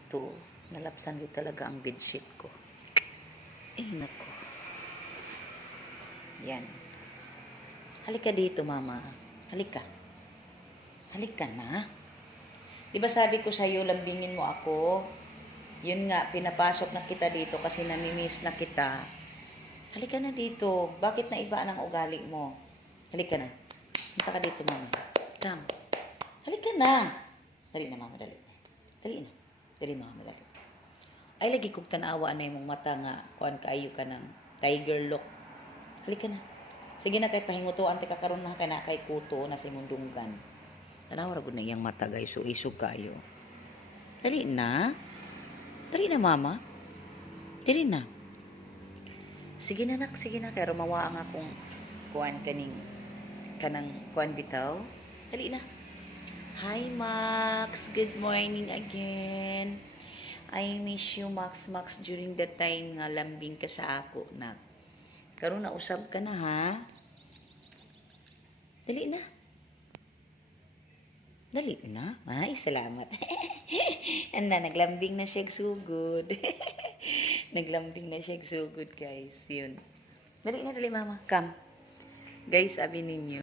dito. Nalapsan dito talaga ang bedsheet ko. Nako. Yan. Halika dito, mama. Halika. Halika na. Di ba sabi ko sa'yo, lambingin mo ako? Yun nga, pinapasok na kita dito kasi namimiss na kita. Halika na dito. Bakit na iba ang ugali mo? Halika na. Punta ka dito, mama. Come. Halika na. Dali na, mama. Dali. Dali na. Dali, mama. Dali. Ay, lagi kong tanawa na yung mata nga. Kuan kaayo ka ng tiger look. Halika na. Sige na, kahit pahingutuan, tika karon na kay na kay kuto na sa imong dunggan. Tanawa ra na iyang mata, guys. So, isog kayo. Dali na. Dali na, mama. Dali na. Sige na, nak. Sige na. Kaya rumawa ang akong kuan kanang kuan bitaw. Dali na. Hi, Max. Good morning again. I miss you, Max. Max, during the time nga lambing ka sa ako, nak. Karon na usab ka na, ha? Dali na. Dali na. Ay, salamat. Anda, naglambing na siya sugod. Naglambing na siya sugod, guys. Yun. Dali na, dali, mama. Come. Guys, sabi ninyo.